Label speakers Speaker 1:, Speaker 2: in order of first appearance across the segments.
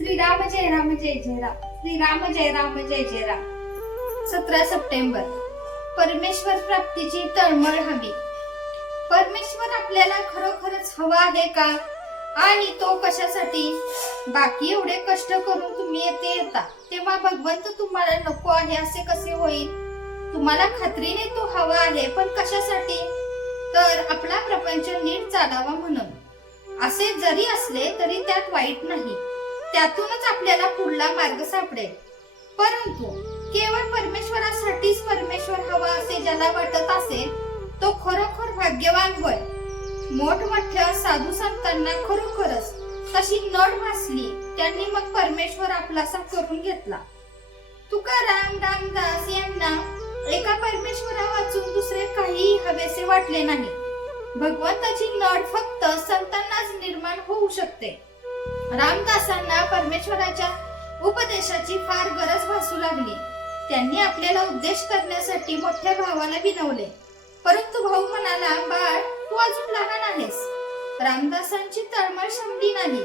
Speaker 1: श्रीराम जय राम जय जय राम. श्रीराम जय राम जय जय राम. सतरा सप्टेंबर. परमेश्वर प्राप्तीची तळमळ हवी. परमेश्वर आपल्याला खरोखरच हवा आहे का? आणि तो कशासाठी? बाकी एवढे कष्ट करून तुम्ही येथे येता. तेव्हा भगवंत तुम्हाला नको आहे असे कसे होईल? तुम्हाला खात्रीने तो हवा आहे पण कशासाठी? तर आपला प्रपंच नीट चालावा म्हणून. असे जरी असले तरी त्यात वाईट नाही. त्यातूनच आपल्याला पुढला मार्ग सापडेल. परंतु केवळ परमेश्वरासाठीच परमेश्वर हवा असे ज्याला वाटत असेल तो खरोखर भाग्यवान होय. मोठमोठ्या साधू संतांना खरोखरच तशी नड भासली त्यांनी मग परमेश्वर आपलासा करून घेतला. तुकाराम रामदास यांना एका परमेश्वरा वाचून दुसरे काही हवेसे वाटले नाही. भगवंताची नड फक्त संतांनाच निर्माण होऊ शकते. रामदासांना परमेश्वराच्या उपदेशाची फार गरज भासू लागली. त्यांनी आपल्याला उपदेश करण्यासाठी मोठ्या भावाला विनवले. परंतु भाऊ म्हणाला बाळ तू अजून लहान आहेस. रामदासांची तळमळ संपली नाही.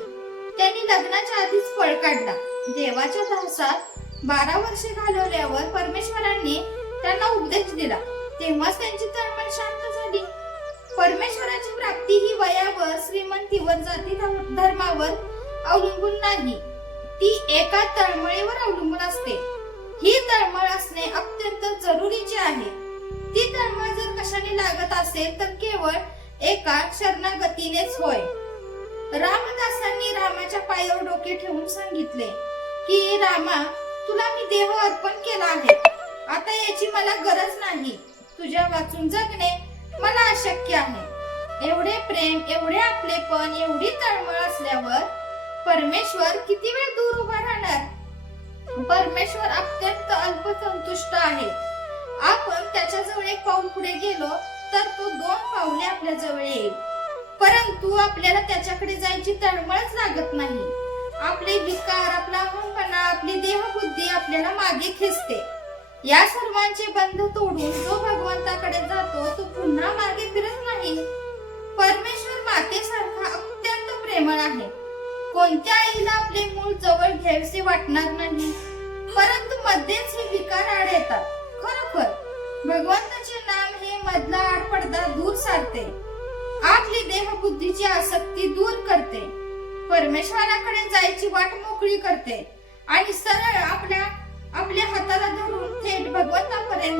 Speaker 1: त्यांनी लग्नाच्या आधीच पळ काढला. देवाच्या दासात बारा वर्षे घालवल्यावर परमेश्वरांनी त्यांना उपदेश दिला. तेव्हाच त्यांची तळमळ शांत झाली. परमेश्वराची प्राप्ती ही वयावर श्रीमंतीवर जाती धर्म- धर्मावर अवलंबून नाही. ती एका तळमळीवर अवलंबून असते. ही तळमळ असणे अत्यंत जरुरीचे आहे. ती तळमळ जर कशाने लागत असेल तर केवळ एका शरणागतीनेच होय. रामदासांनी रामाच्या पायावर डोके ठेवून सांगितले की रामा तुला मी देह अर्पण केला आहे. आता याची मला गरज नाही. तुझ्या वाचून जगणे शक्य आहे. एवढे प्रेम एवढे आपलेपण एवढी तळमळ असल्यावर परमेश्वर किती वेळ दूर उभा राहणार? परमेश्वर अत्यंत अल्पसंतुष्ट आहे. आपण त्याच्याजवळ एक पाऊल पुढे गेलो तर तो दोन पावले आपल्या जवळ येईल. परंतु आपल्याला त्याच्याकडे जायची तळमळच लागत नाही. आपले विकार आपला अहंपणा आपली देहबुद्धी आपल्याला मागे खेचते. या सर्वांचे बंध तोडून जो भगवंताकडे जातो तो पुन्हा मागे फिरत नाही. परमेश्वर मातेसारखा अत्यंत प्रेमळ आहे. कोणत्या आईला आपले मूळ जवळ घ्यावेसे वाटणार नाही. परंतु मध्येच हे विकार आड येतात. खरोखर भगवंताचे नाम हे मधला आड पडदा दूर सारते. आपली देहबुद्धीची आसक्ती दूर करते. परमेश्वराकडे जायची वाट मोकळी करते. आणि सरळ आपल्या आपल्या हाताला धरून थेट भगवंतापर्यंत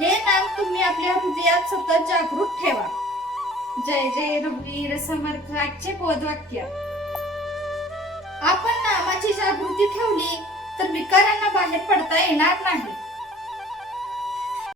Speaker 1: हे नाम तुम्ही आपल्या हृदयात सतत जागृत ठेवा. जय जय रघुवीर समर्थ आजचे पदवाक्य. आपण नामाची जागृती ठेवली तर विकारांना बाहेर पडता येणार नाही.